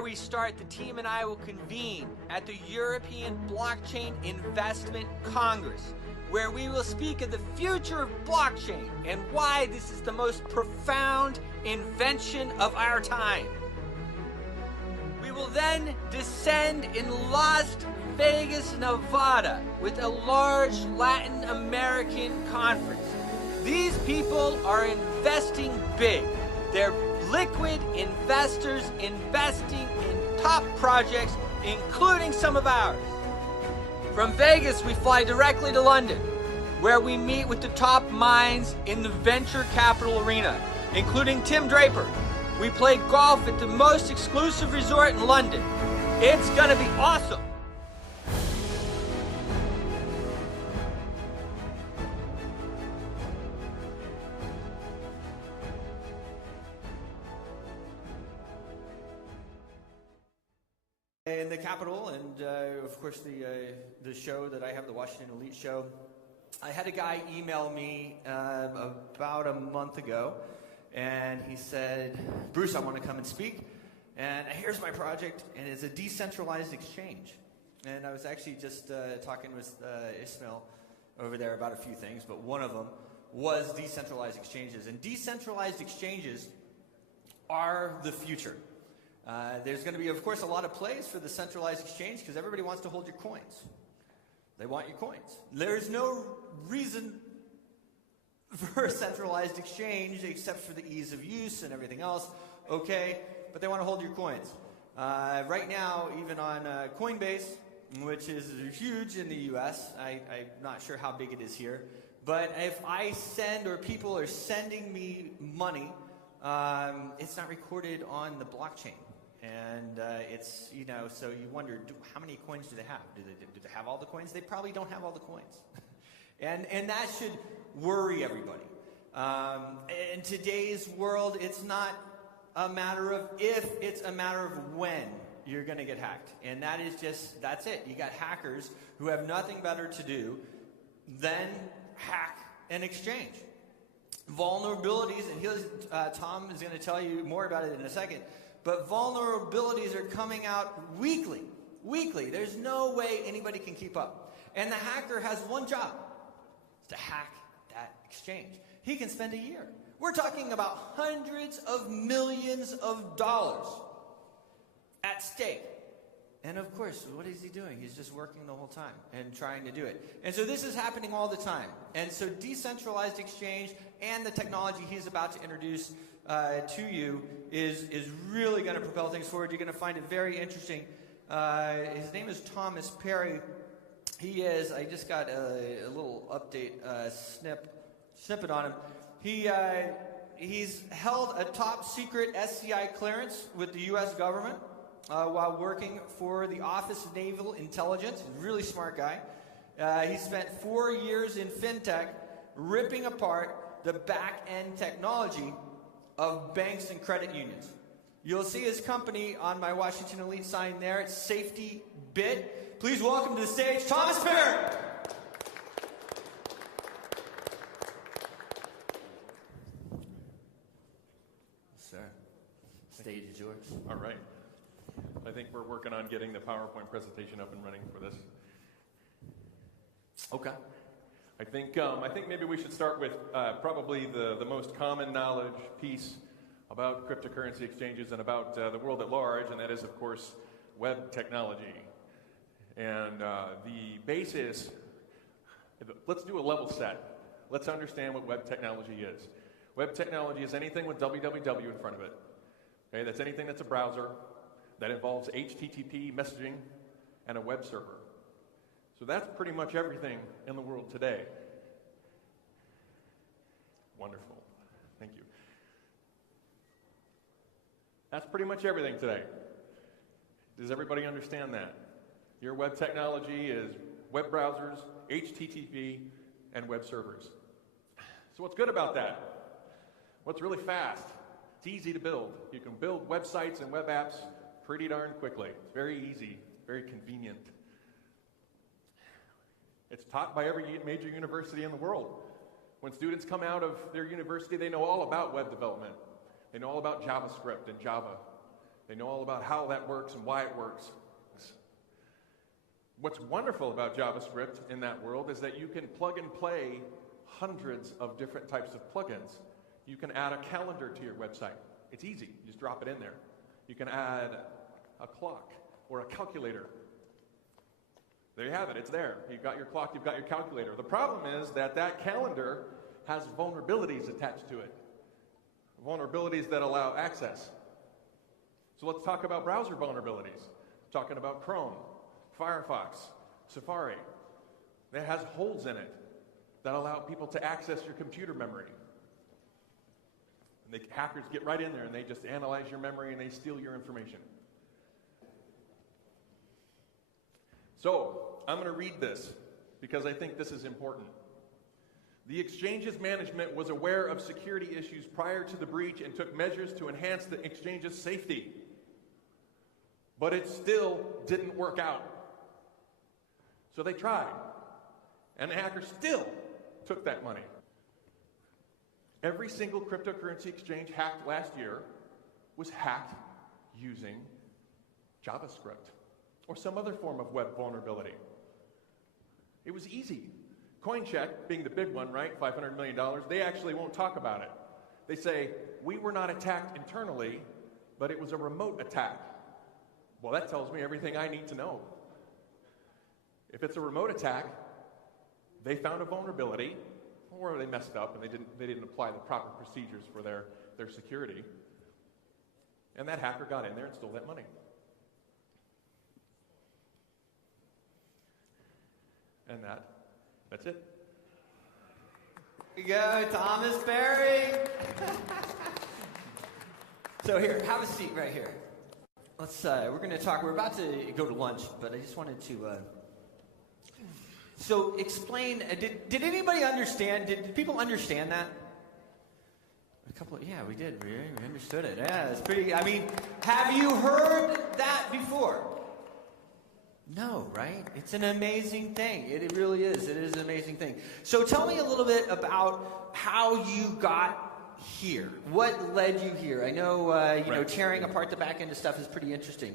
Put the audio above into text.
where we start, the team and I will convene at the European Blockchain Investment Congress, where we will speak of the future of blockchain and why this is the most profound invention of our time. We will then descend in Las Vegas, Nevada, with a large Latin American conference. These people are investing big. They're liquid investors investing in top projects, including some of ours. From Vegas, we fly directly to London, where we meet with the top minds in the venture capital arena, including Tim Draper. We play golf at the most exclusive resort in London. It's gonna be awesome. In the Capitol, and of course the show that I have, the Washington Elite Show, I had a guy email me about a month ago, and he said, Bruce, I want to come and speak, and here's my project, and it's a decentralized exchange. And I was actually just talking with Ismail over there about a few things, but one of them was decentralized exchanges. And decentralized exchanges are the future. There's going to be, of course, a lot of plays for the centralized exchange because everybody wants to hold your coins. They want your coins. There's no reason for a centralized exchange except for the ease of use and everything else. Okay, but they want to hold your coins. Right now, even on Coinbase, which is huge in the US, I'm not sure how big it is here, but if I send or people are sending me money, it's not recorded on the blockchain. And it's, you know, so you wonder, how many coins do they have? Do they have all the coins? They probably don't have all the coins. and that should worry everybody. In today's world, it's not a matter of if, it's a matter of when you're going to get hacked. And that is just, that's it. You got hackers who have nothing better to do than hack an exchange. Vulnerabilities, and Tom is going to tell you more about it in a second, but vulnerabilities are coming out weekly. There's no way anybody can keep up. And the hacker has one job, to hack that exchange. He can spend a year. We're talking about hundreds of millions of dollars at stake. And of course, what is he doing? He's just working the whole time and trying to do it. And so this is happening all the time. And so decentralized exchange and the technology he's about to introduce to you is really going to propel things forward. You're going to find it very interesting. His name is Thomas Perry. He is, I just got a little update snippet on him. He's held a top secret SCI clearance with the U.S. government while working for the Office of Naval Intelligence. Really smart guy. He spent 4 years in fintech ripping apart the back-end technology of banks and credit unions. You'll see his company on my Washington Elite sign there. It's Safety Bit. Please welcome to the stage, Thomas Perry. Sir, stage is yours. All right. I think we're working on getting the PowerPoint presentation up and running for this. Okay. I think maybe we should start with probably the most common knowledge piece about cryptocurrency exchanges and about the world at large, and that is, of course, web technology. And the basis, let's do a level set. Let's understand what web technology is. Web technology is anything with www in front of it. Okay, that's anything that's a browser that involves HTTP messaging and a web server. So that's pretty much everything in the world today. Wonderful. Thank you. That's pretty much everything today. Does everybody understand that? Your web technology is web browsers, HTTP, and web servers. So what's good about that? What's really fast? It's easy to build. You can build websites and web apps pretty darn quickly. It's very easy, very convenient. It's taught by every major university in the world. When students come out of their university, they know all about web development. They know all about JavaScript and Java. They know all about how that works and why it works. What's wonderful about JavaScript in that world is that you can plug and play hundreds of different types of plugins. You can add a calendar to your website. It's easy. You just drop it in there. You can add a clock or a calculator. There you have it. It's there. You've got your clock, you've got your calculator. The problem is that that calendar has vulnerabilities attached to it. Vulnerabilities that allow access. So let's talk about browser vulnerabilities. Talking about Chrome, Firefox, Safari. It has holes in it that allow people to access your computer memory. And the hackers get right in there and they just analyze your memory and they steal your information. So, I'm going to read this because I think this is important. The exchange's management was aware of security issues prior to the breach and took measures to enhance the exchange's safety. But it still didn't work out. So they tried. And the hackers still took that money. Every single cryptocurrency exchange hacked last year was hacked using JavaScript or some other form of web vulnerability. It was easy. CoinCheck, being the big one, right, $500 million, they actually won't talk about it. They say, we were not attacked internally, but it was a remote attack. Well, that tells me everything I need to know. If it's a remote attack, they found a vulnerability, or they messed up and they didn't apply the proper procedures for their security, and that hacker got in there and stole that money. And that's it. Here you go, Thomas Berry. So here, have a seat right here. Let's. We're going to talk. We're about to go to lunch, but I just wanted to. So explain. Did anybody understand? Did people understand that? A couple. Yeah, we did. We understood it. Yeah, it's pretty. I mean, have you heard that before? No, right? It's an amazing thing. It really is. It is an amazing thing. So tell me a little bit about how you got here. What led you here? I know, you know, tearing apart the back end of stuff is pretty interesting.